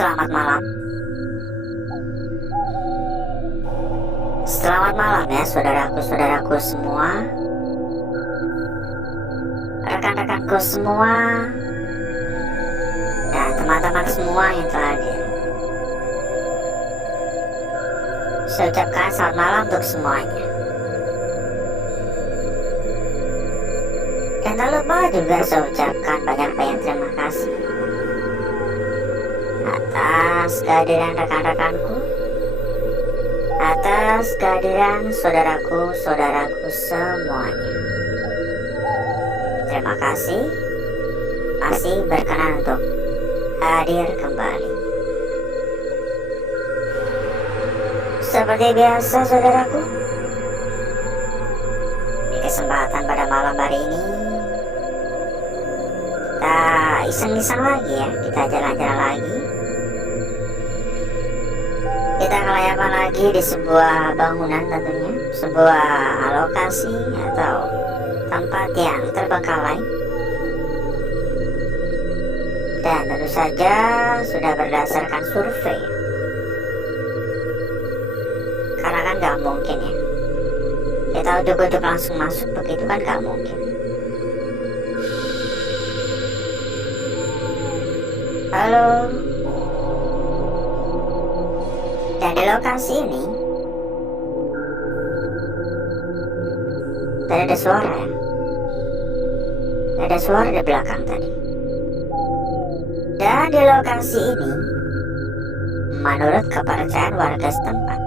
Selamat malam. Selamat malam ya saudaraku-saudaraku semua, rekan-rekanku semua, dan teman-teman semua yang telah hadir. Saya ucapkan selamat malam untuk semuanya. Dan tak lupa juga saya ucapkan banyak-banyak terima kasih atas kehadiran rekan-rekanku, atas kehadiran saudaraku-saudaraku semuanya. Terima kasih masih berkenan untuk hadir kembali. Seperti biasa saudaraku, di kesempatan pada malam hari ini kita iseng-iseng lagi ya, kita jalan-jalan lagi, kita kelayapan lagi di sebuah bangunan, tentunya sebuah lokasi atau tempat yang terbengkalai, dan tentu saja sudah berdasarkan survei, karena kan gak mungkin ya kita ujuk-ujuk langsung masuk begitu, kan gak mungkin. Halo. Dan di lokasi ini tadi ada suara ya, ada suara di belakang tadi. Dan di lokasi ini, menurut kepercayaan warga setempat,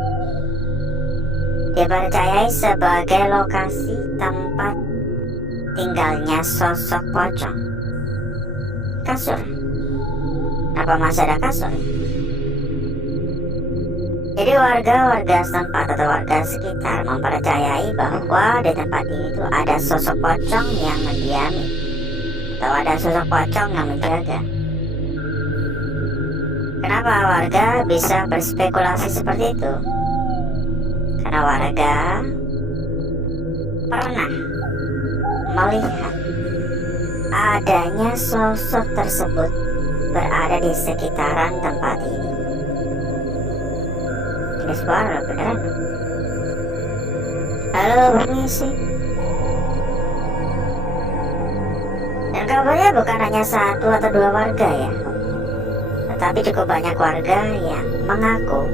dipercayai sebagai lokasi tempat tinggalnya sosok pocong. Kasur. Apa masih ada kasur? Jadi warga-warga setempat atau warga sekitar mempercayai bahwa di tempat ini tuh ada sosok pocong yang mendiami, atau ada sosok pocong yang menjaga. Kenapa warga bisa berspekulasi seperti itu? Karena warga pernah melihat adanya sosok tersebut berada di sekitaran tempat ini. Ini suara beneran. Halo, permisi. Dan kabarnya bukan hanya satu atau dua warga ya, tetapi cukup banyak warga yang mengaku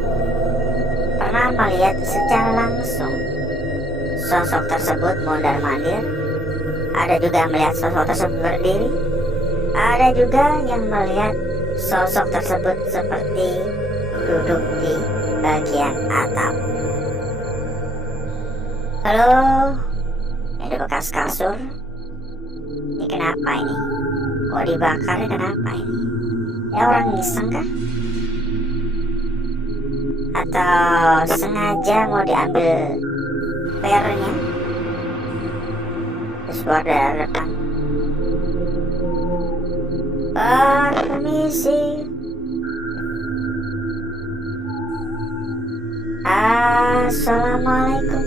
pernah melihat secara langsung sosok tersebut mondar-mandir. Ada juga yang melihat sosok tersebut berdiri. Ada juga yang melihat sosok tersebut seperti duduk di bagian atap. Halo, ini bekas kasur. Ini kenapa ini? Kok dibakarnya kenapa ini? Ya orang iseng kah? Atau sengaja mau diambil pernya? Suara dari depan. Permisi. Assalamualaikum.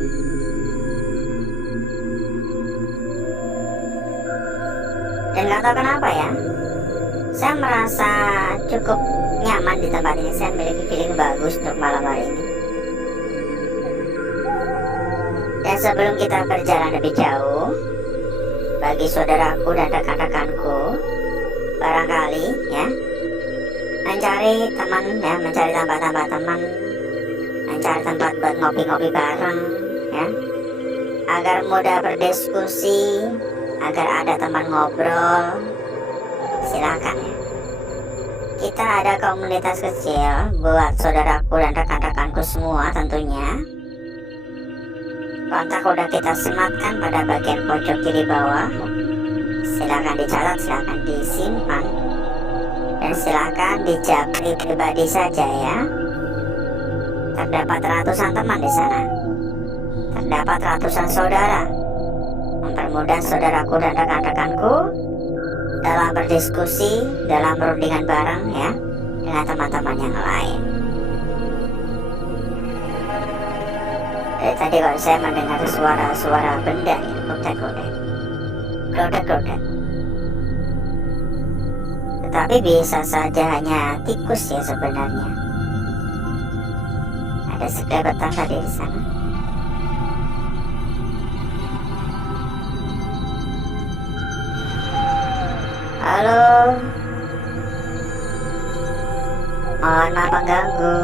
Dan gak tahu kenapa ya, saya merasa cukup nyaman di tempat ini. Saya memiliki feeling bagus untuk malam hari ini. Dan sebelum kita berjalan lebih jauh, bagi saudaraku dan rekan-rekanku, barangkali ya, mencari teman ya, mencari tempat-tempat teman, mencari tempat buat ngopi-ngopi bareng ya, agar mudah berdiskusi, agar ada teman ngobrol. Silakan ya. Kita ada komunitas kecil buat saudaraku dan rekan-rekanku semua tentunya. Kontak udah kita sematkan pada bagian pojok kiri bawah. Silakan dicatat, silakan disimpan, dan silakan dijabri pribadi saja ya. Terdapat ratusan teman di sana. Terdapat ratusan saudara. Mempermudah saudaraku dan rekan-rekanku dalam berdiskusi, dalam berundingan bareng ya, dengan teman-teman yang lain. Dari tadi kalau saya mendengar suara-suara benda ya, godek-godek. Tapi bisa saja hanya tikus ya sebenarnya. Ada sekelebetan tadi di sana. Halo, mohon maaf mengganggu.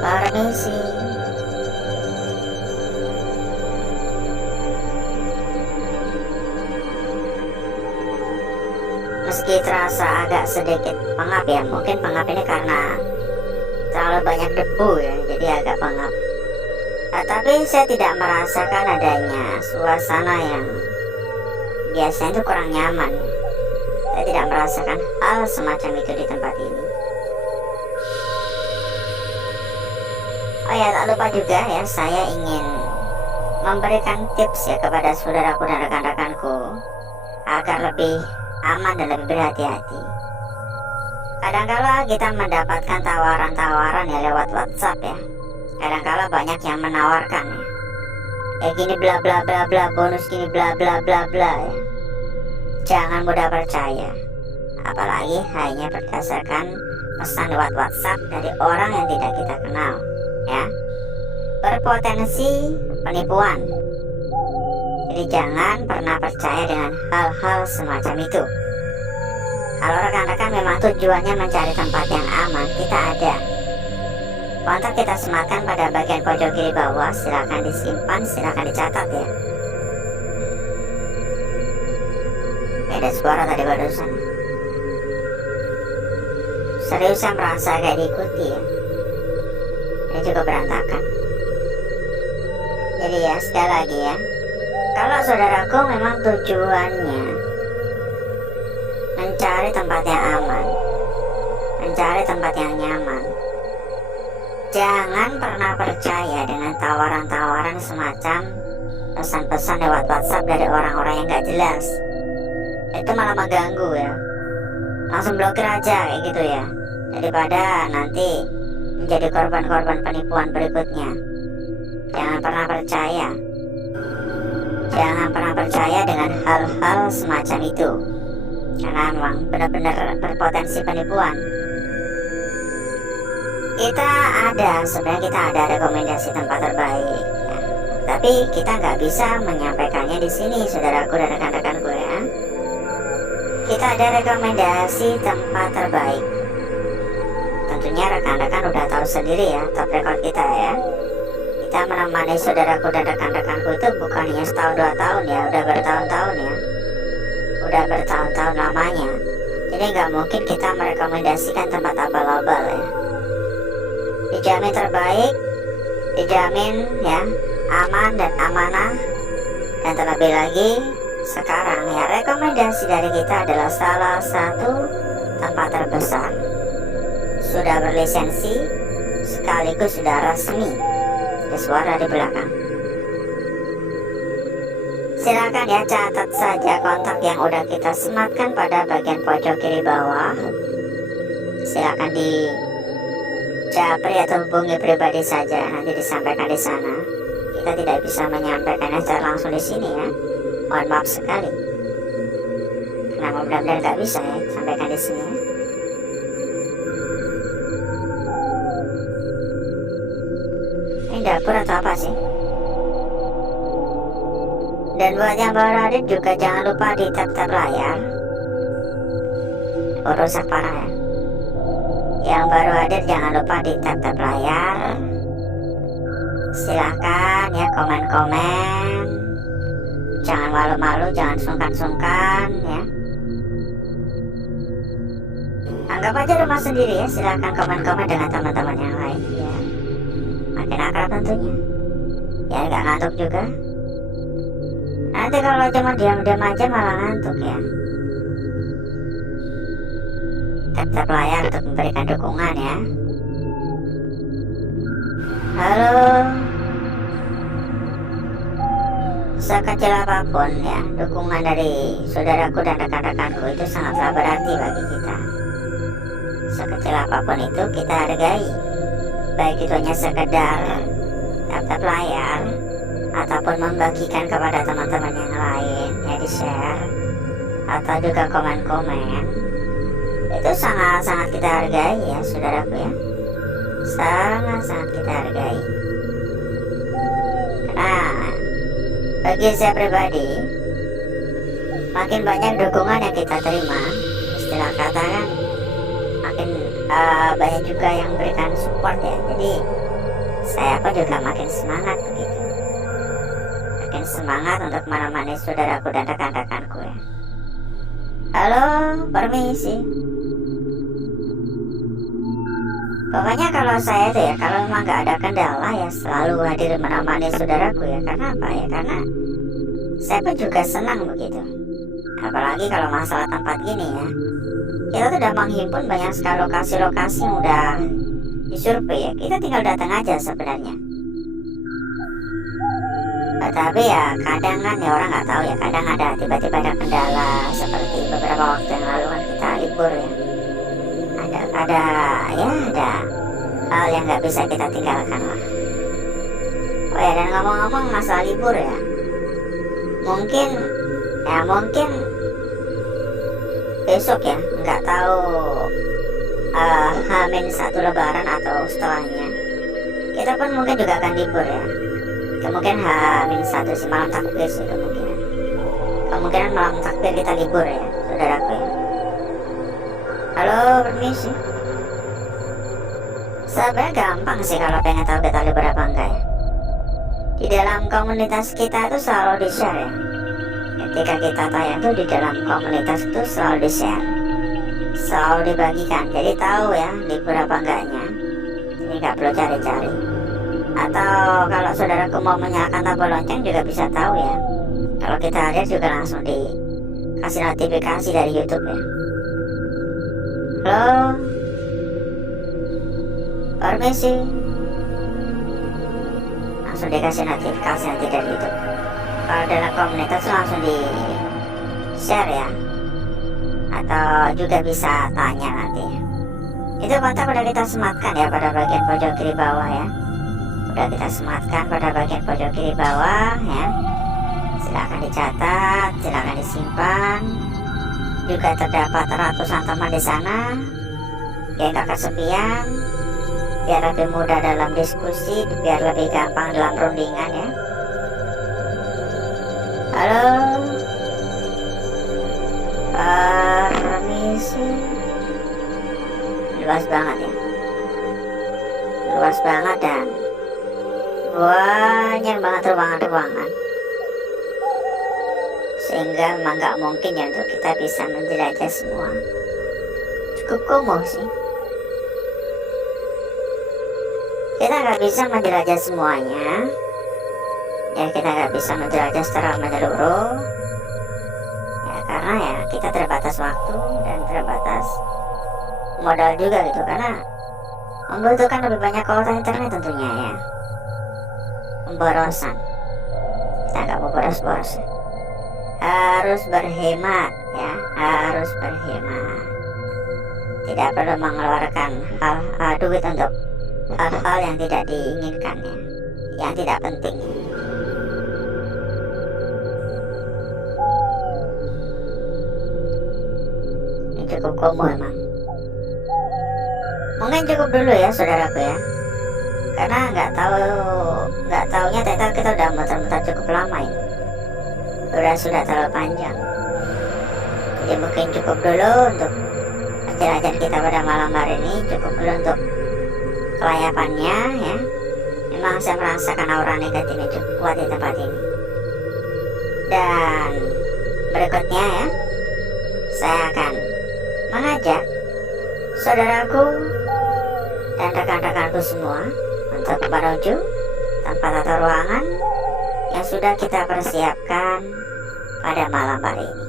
Permisi. Meski terasa agak sedikit pengap ya, mungkin pengap ini karena terlalu banyak debu ya, jadi agak pengap. Tapi saya tidak merasakan adanya suasana yang biasanya itu kurang nyaman. Saya tidak merasakan hal semacam itu di tempat ini. Oh ya, tak lupa juga ya, saya ingin memberikan tips ya kepada saudaraku dan rekan-rekanku agar lebih aman dan lebih berhati-hati. Kadangkala kita mendapatkan tawaran-tawaran ya lewat WhatsApp ya. Kadangkala banyak yang menawarkan ya. Gini bla bla bla bla, bonus gini bla bla bla bla ya. Jangan mudah percaya, apalagi hanya berdasarkan pesan lewat WhatsApp dari orang yang tidak kita kenal ya. Berpotensi penipuan. Jadi jangan pernah percaya dengan hal-hal semacam itu. Kalau rekan-rekan memang tujuannya mencari tempat yang aman, kita ada. Kontak kita sematkan pada bagian pojok kiri bawah. Silakan disimpan, silakan dicatat ya. Ada suara tadi barusan. Serius saya merasa kayak diikuti ya. Ini juga berantakan. Jadi ya, sekali lagi ya, kalau saudaraku memang tujuannya mencari tempat yang aman, mencari tempat yang nyaman, jangan pernah percaya dengan tawaran-tawaran semacam pesan-pesan lewat WhatsApp dari orang-orang yang gak jelas. Itu malah mengganggu ya. Langsung blokir aja kayak gitu ya, daripada nanti menjadi korban-korban penipuan berikutnya. Jangan pernah percaya. Jangan pernah percaya dengan hal-hal semacam itu, karena memang benar-benar berpotensi penipuan. Sebenarnya kita ada rekomendasi tempat terbaik ya. Tapi kita nggak bisa menyampaikannya di sini, saudaraku dan rekan-rekanku ya. Kita ada rekomendasi tempat terbaik. Tentunya rekan-rekan udah tahu sendiri ya, top record kita ya. Kita menemani saudaraku dan rekan-rekanku itu bukan hanya setahun 2 tahun ya, udah bertahun-tahun ya, udah bertahun-tahun lamanya. Jadi nggak mungkin kita merekomendasikan tempat abal-abal ya. Dijamin terbaik, dijamin ya, aman dan amanah. Dan terlebih lagi sekarang ya, rekomendasi dari kita adalah salah satu tempat terbesar, sudah berlisensi sekaligus sudah resmi. Ada suara di belakang. Silakan ya, catat saja kontak yang udah kita sematkan pada bagian pojok kiri bawah. Silakan di japri atau hubungi pribadi saja, nanti disampaikan di sana. Kita tidak bisa menyampaikannya secara langsung di sini ya. Mohon maaf sekali. Kenapa benar-benar nggak bisa ya sampaikan di sini ya. Ini dapur atau apa sih? Dan buat yang baru hadir juga jangan lupa di tap-tap layar. Rusak parah ya. Yang baru hadir jangan lupa di tap-tap layar. Silahkan ya, komen-komen. Jangan malu-malu, jangan sungkan-sungkan ya. Anggap aja rumah sendiri ya. Silahkan komen-komen dengan teman-teman yang lain ya. Makin akrab tentunya. Ya nggak ngantuk juga. Nanti kalau cuma diam-diam aja malah ngantuk ya. Tap-tap layar untuk memberikan dukungan ya. Halo. Sekecil apapun ya, dukungan dari saudaraku dan rekan-rekanku itu sangatlah berarti bagi kita. Sekecil apapun itu kita hargai. Baik itu hanya sekedar tap-tap layar ataupun membagikan kepada teman-teman yang lain ya, di share, atau juga komen-komen, itu sangat-sangat kita hargai ya saudaraku ya, sangat-sangat kita hargai. Karena bagi saya pribadi, makin banyak dukungan yang kita terima, istilah kata kan, makin banyak juga yang berikan support ya. Jadi saya pun juga makin semangat begitu, makin semangat untuk menemani saudaraku dan rekan-rekanku ya. Halo, permisi. Pokoknya kalau saya itu ya, kalau memang nggak ada kendala ya selalu hadir menemani saudaraku ya. Karena apa ya? Karena saya pun juga senang begitu. Apalagi kalau masalah tempat gini ya, kita tuh udah menghimpun banyak sekali lokasi-lokasi yang udah disurvei ya. Kita tinggal datang aja sebenarnya. Tapi ya kadang kan ya orang nggak tahu ya, kadang ada tiba-tiba ada kendala seperti beberapa waktu yang lalu kan kita libur ya. Ada hal yang nggak bisa kita tinggalkan lah. Oh ya, dan ngomong-ngomong masalah libur ya, mungkin besok ya, nggak tahu H-1 Lebaran atau setelahnya, kita pun mungkin juga akan libur ya. Kemungkinan H-1 sih, malam takbir sih kemungkinan malam takbir kita libur ya saudaraku ya. Halo, permisi. Sebenarnya gampang sih kalau pengen tahu kita libur apa enggak ya. Di dalam komunitas kita itu selalu di-share ya. Ketika kita tayang tuh di dalam komunitas itu selalu di-share, selalu dibagikan. Jadi tahu ya libur apa enggaknya. Jadi nggak perlu cari-cari. Atau kalau saudaraku mau menyalakan tombol lonceng juga bisa tahu ya. Kalau kita hadir juga langsung dikasih notifikasi dari YouTube ya. Halo, permisi. Langsung dikasih notifikasi nanti dari YouTube. Kalau dalam komunitas langsung di share ya, atau juga bisa tanya nanti. Itu kontak udah kita sematkan ya pada bagian pojok kiri bawah ya. Udah kita sematkan pada bagian pojok kiri bawah ya. Silakan dicatat, silakan disimpan. Juga terdapat ratusan teman di sana yang gak kesepian, biar lebih mudah dalam diskusi, biar lebih gampang dalam rundingan ya. Halo, permisi. Luas banget ya, luas banget dan banyak banget ruangan-ruangan, sehingga memang nggak mungkin ya untuk kita bisa menjelajah semua. Cukup kumuh sih, kita nggak bisa menjelajah semuanya ya, kita nggak bisa menjelajah secara menyeluruh ya, karena ya kita terbatas waktu dan terbatas modal juga gitu, karena membutuhkan lebih banyak kuota internet tentunya ya. Pemborosan, kita nggak mau boros-boros ya. Harus berhemat ya, harus berhemat. Tidak perlu mengeluarkan duit untuk hal-hal yang tidak diinginkan ya, yang tidak penting. Ini cukup kumuh emang. Mungkin cukup dulu ya saudaraku ya, karena nggak taunya ternyata kita udah muter-muter cukup lama ini. Sudah terlalu panjang. Jadi mungkin cukup dulu untuk penjelajahan kita pada malam hari ini, cukup dulu untuk kelayapannya ya. Memang saya merasakan aura negatifnya cukup kuat di tempat ini. Dan berikutnya ya, saya akan mengajak saudaraku dan rekan-rekanku semua untuk menuju tempat atau ruangan yang sudah kita persiapkan pada malam hari ini.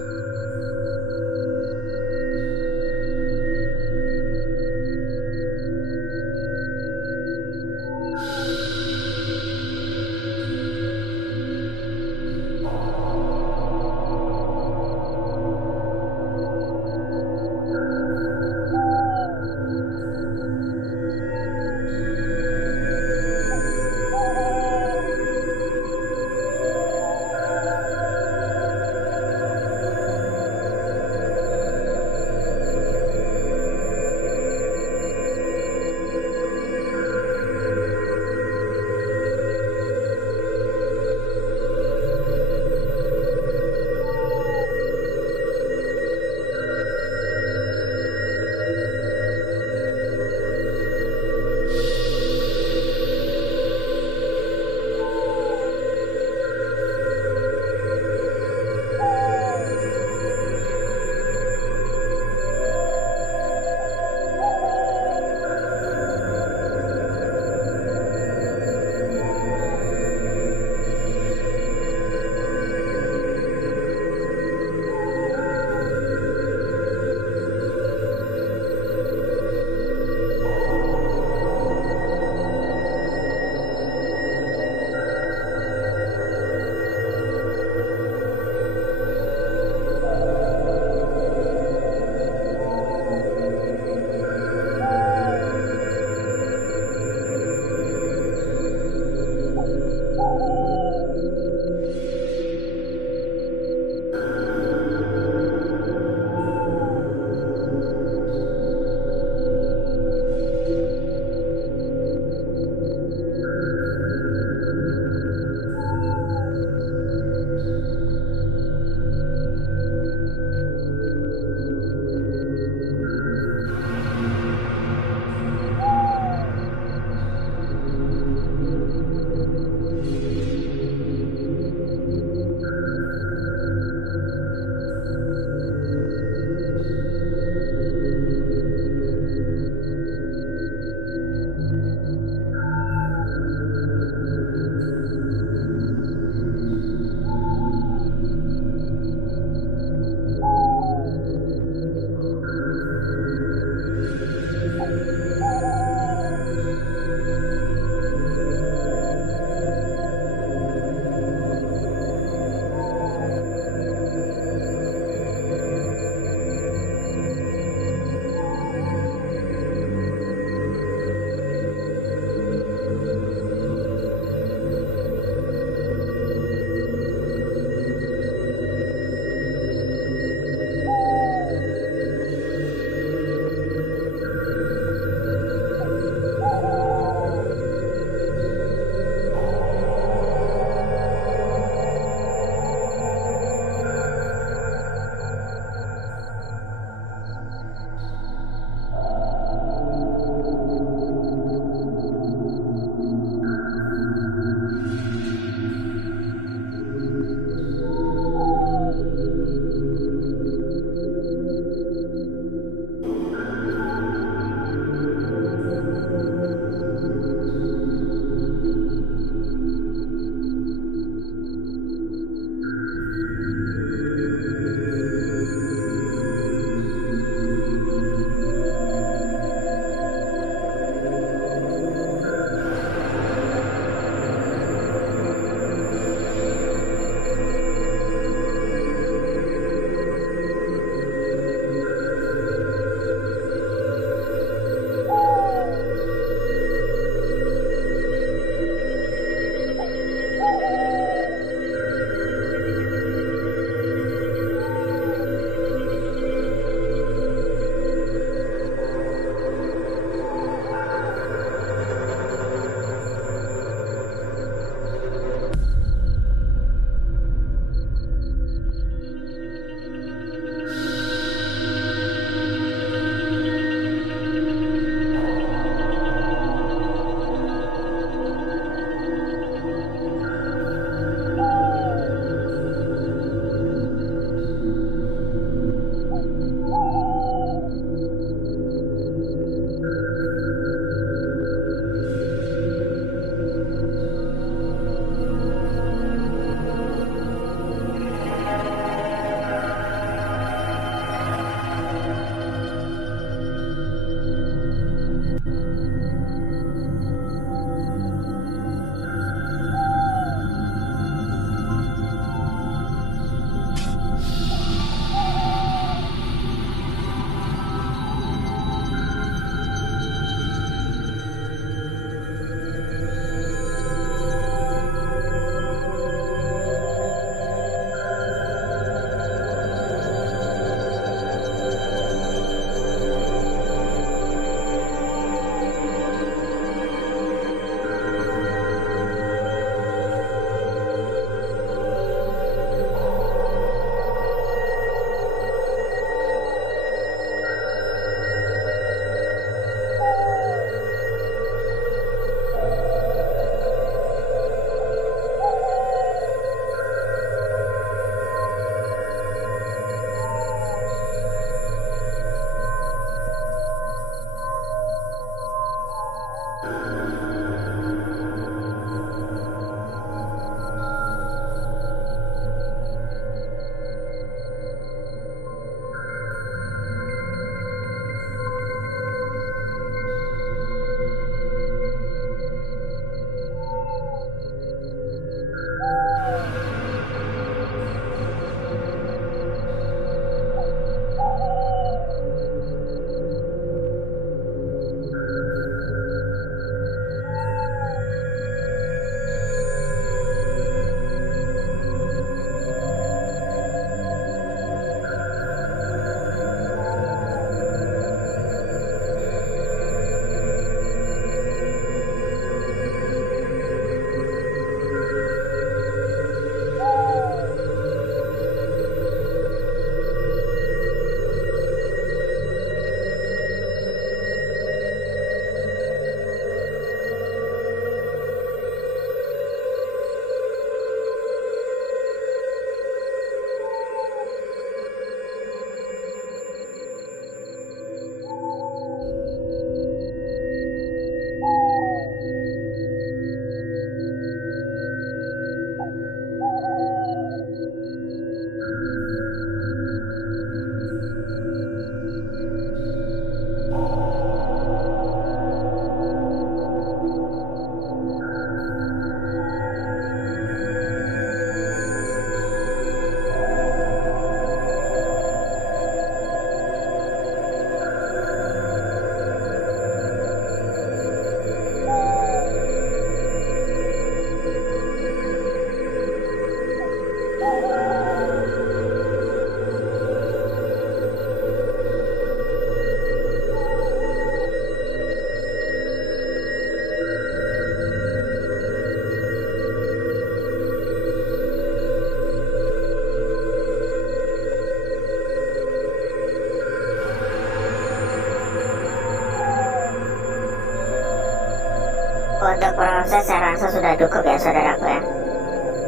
Untuk proses saya rasa sudah cukup ya saudaraku ya.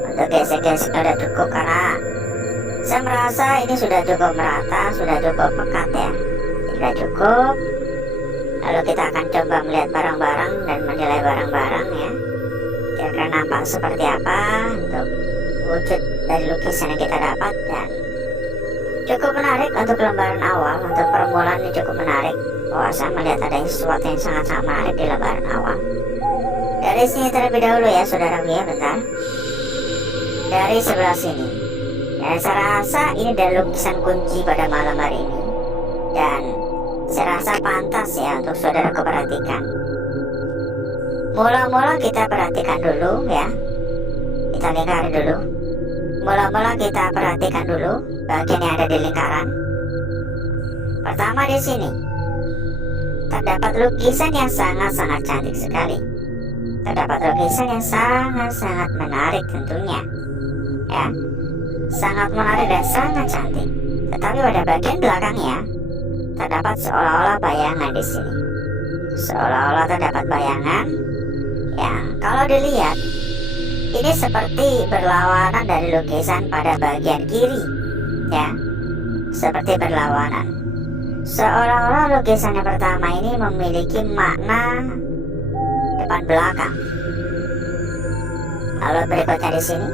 Untuk gesek-gesek sudah cukup karena saya merasa ini sudah cukup merata, sudah cukup pekat ya. Sudah cukup. Lalu kita akan coba melihat barang-barang dan menilai barang-barang ya. Kira-kira nampak seperti apa untuk wujud dari lukisan yang kita dapat, dan cukup menarik untuk lembaran awal. Untuk permulaan ini cukup menarik. Bahwa saya melihat ada sesuatu yang sangat-sangat menarik di lembaran awal. Dari sini terlebih dahulu ya saudara ya, bentar. Dari sebelah sini. Dan saya rasa ini adalah lukisan kunci pada malam hari ini. Dan saya rasa pantas ya untuk saudara perhatikan. Mula-mula kita perhatikan dulu ya. Kita lingkari dulu. Mula-mula kita perhatikan dulu bagian yang ada di lingkaran. Pertama di sini terdapat lukisan yang sangat-sangat cantik sekali. Terdapat lukisan yang sangat-sangat menarik tentunya ya, sangat menarik dan sangat cantik. Tetapi pada bagian belakangnya terdapat seolah-olah bayangan di sini. Seolah-olah terdapat bayangan yang kalau dilihat ini seperti berlawanan dari lukisan pada bagian kiri ya, seperti berlawanan. Seolah-olah lukisan yang pertama ini memiliki makna depan belakang. Lalu berikutnya di sini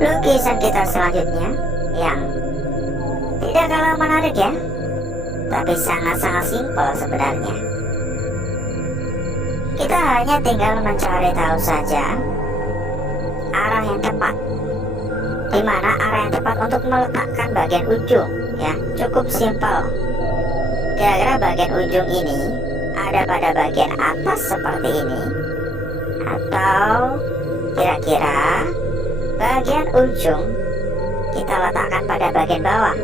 lukisan kita selanjutnya yang tidak kalah menarik ya, tapi sangat-sangat simpel sebenarnya. Kita hanya tinggal mencari tahu saja arah yang tepat, di mana arah yang tepat untuk meletakkan bagian ujung ya. Cukup simpel. Kira-kira bagian ujung ini ada pada bagian atas seperti ini, atau kira-kira bagian ujung kita letakkan pada bagian bawah.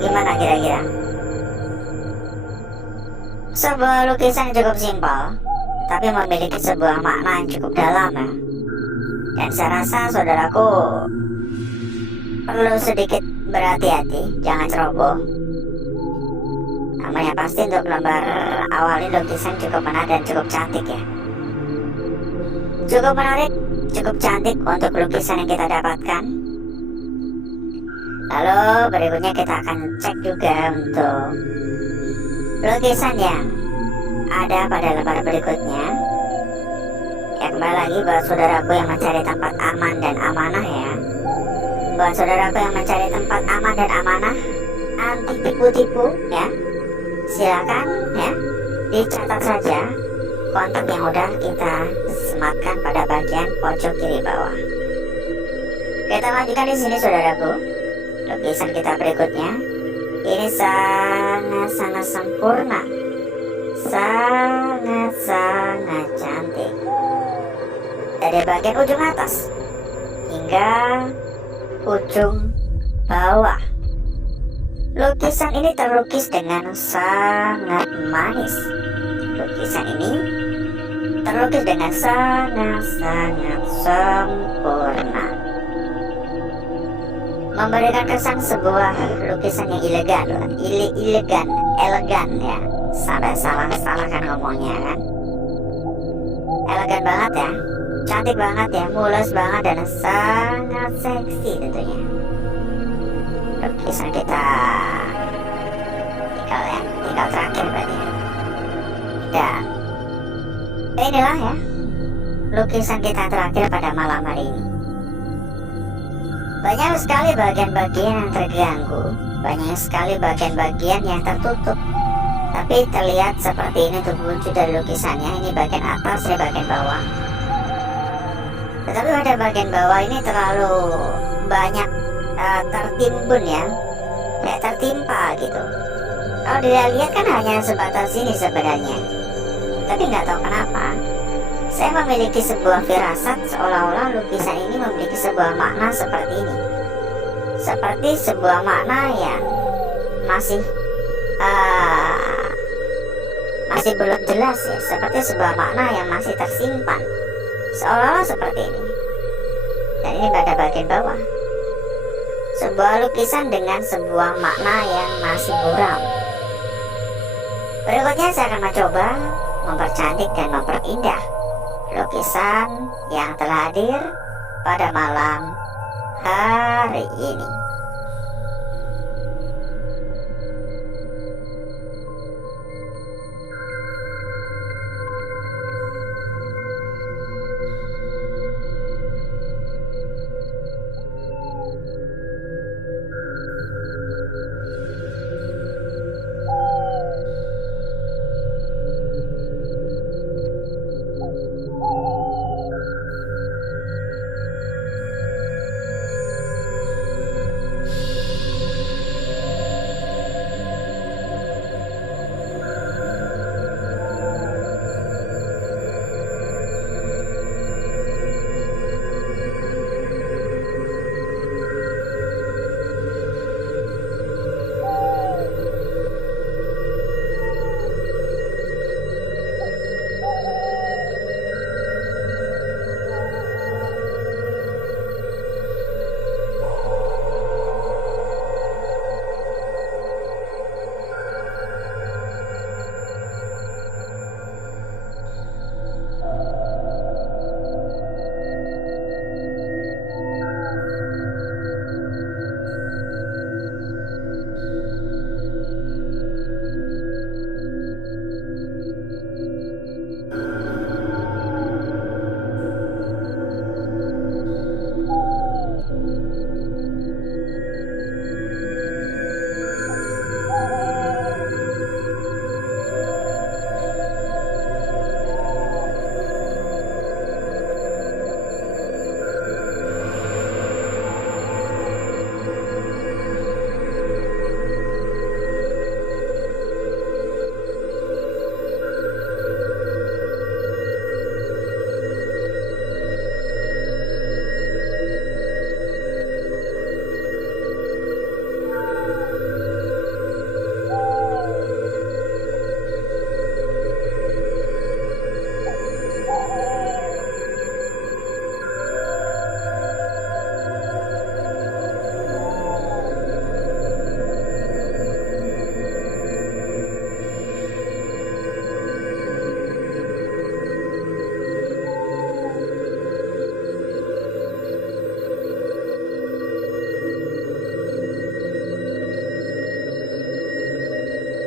Gimana kira-kira? Sebuah lukisan yang cukup simpel, tapi memiliki sebuah makna yang cukup dalam ya. Dan saya rasa saudaraku perlu sedikit berhati-hati, jangan ceroboh. Namun yang pasti untuk lembar awal ini lukisan cukup menarik dan cukup cantik ya. Cukup menarik, cukup cantik untuk lukisan yang kita dapatkan. Lalu berikutnya kita akan cek juga untuk lukisan yang ada pada lembar berikutnya. Ya, kembali lagi buat saudaraku yang mencari tempat aman dan amanah ya. Buat saudaraku yang mencari tempat aman dan amanah, anti tipu-tipu ya, silakan ya dicatat saja kontak yang udah kita sematkan pada bagian pojok kiri bawah. Kita lanjutkan di sini saudaraku. Lukisan kita berikutnya ini sangat-sangat sempurna, sangat-sangat cantik. Dari bagian ujung atas hingga ujung bawah, lukisan ini terlukis dengan sangat manis. Lukisan ini terlukis dengan sangat-sangat sempurna, memberikan kesan sebuah lukisan yang elegan ya. Sampai salah kan ngomongnya kan. Elegan banget ya, cantik banget ya, mulus banget dan sangat seksi tentunya. Lukisan kita tinggal terakhir berarti ya. Dan inilah ya lukisan kita terakhir pada malam hari ini. Banyak sekali bagian-bagian yang terganggu, banyak sekali bagian-bagian yang tertutup. Tapi terlihat seperti ini untuk wujud dari lukisannya. Ini bagian atas dan bagian bawah. Tetapi pada bagian bawah ini terlalu banyak tertimbun ya, kayak tertimpa gitu. Kalau dilihat kan hanya sebatas ini sebenarnya. Tapi nggak tahu kenapa saya memiliki sebuah firasat seolah-olah lukisan ini memiliki sebuah makna seperti ini. Seperti sebuah makna yang masih belum jelas ya, seperti sebuah makna yang masih tersimpan, seolah-olah seperti ini. Dan ini pada bagian bawah, sebuah lukisan dengan sebuah makna yang masih buram. Berikutnya saya akan mencoba mempercantik dan memperindah lukisan yang telah hadir pada malam hari ini.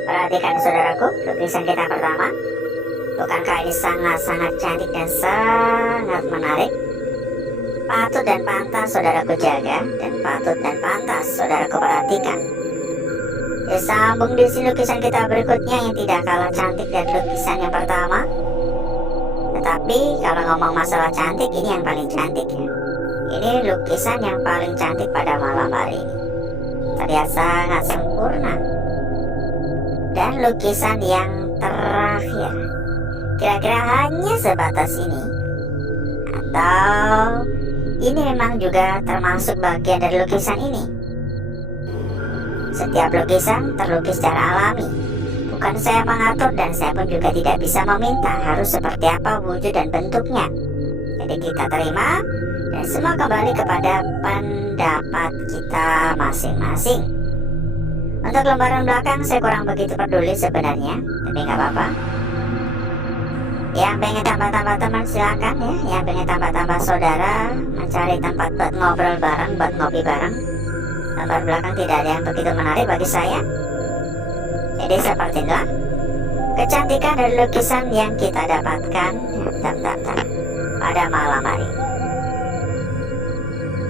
Perhatikan saudaraku, lukisan kita pertama Bukankah ini sangat-sangat cantik dan sangat menarik? Patut dan pantas saudaraku jaga, dan patut dan pantas saudaraku perhatikan. Disambung di sini lukisan kita berikutnya yang tidak kalah cantik dari lukisan yang pertama. Tetapi kalau ngomong masalah cantik, ini yang paling cantik ya. Ini lukisan yang paling cantik pada malam hari ini. Terlihat sangat sempurna. Dan lukisan yang terakhir, kira-kira hanya sebatas ini, atau ini memang juga termasuk bagian dari lukisan ini? Setiap lukisan terlukis secara alami. Bukan saya mengatur, dan saya pun juga tidak bisa meminta harus seperti apa wujud dan bentuknya. Jadi kita terima, dan semua kembali kepada pendapat kita masing-masing. Untuk lembaran belakang saya kurang begitu peduli sebenarnya, tapi nggak apa-apa. Yang pengen tambah-tambah teman silakan ya. Yang pengen tambah-tambah saudara, mencari tempat buat ngobrol bareng, buat ngopi bareng. Lembar belakang tidak ada yang begitu menarik bagi saya. Jadi seperti inilah kecantikan dari lukisan yang kita dapatkan pada malam hari.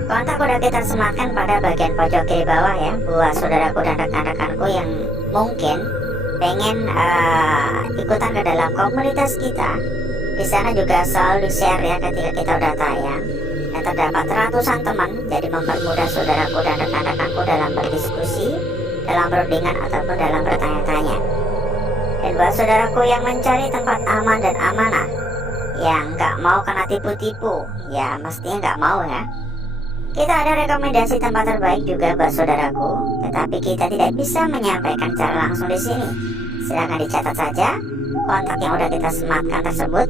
Kontak udah kita sematkan pada bagian pojok kiri bawah ya, buat saudaraku dan rekan-rekanku yang mungkin pengen ikutan ke dalam komunitas kita. Di sana juga selalu di-share ya ketika kita udah tayang, dan terdapat ratusan teman, jadi mempermudah saudaraku dan rekan-rekanku dalam berdiskusi, dalam berundingan ataupun dalam bertanya-tanya. Dan buat saudaraku yang mencari tempat aman dan amanah, yang nggak mau kena tipu-tipu, ya mestinya nggak mau ya. Kita ada rekomendasi tempat terbaik juga buat saudaraku, tetapi kita tidak bisa menyampaikan secara langsung di sini. Silahkan dicatat saja kontak yang udah kita sematkan tersebut,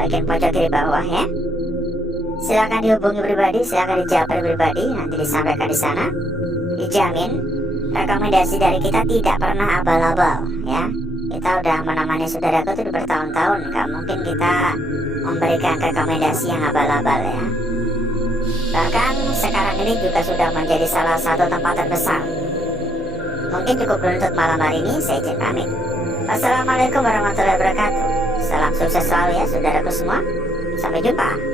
bagian pojok kiri bawah ya. Silahkan dihubungi pribadi, silahkan dijawab pribadi, nanti disampaikan di sana. Dijamin rekomendasi dari kita tidak pernah abal-abal ya. Kita udah menemani saudaraku itu bertahun-tahun, gak mungkin kita memberikan rekomendasi yang abal-abal ya. Bahkan sekarang ini juga sudah menjadi salah satu tempat terbesar. Mungkin cukup dulu untuk malam hari ini, saya izin pamit. Wassalamualaikum warahmatullahi wabarakatuh. Salam sukses selalu ya saudaraku semua. Sampai jumpa.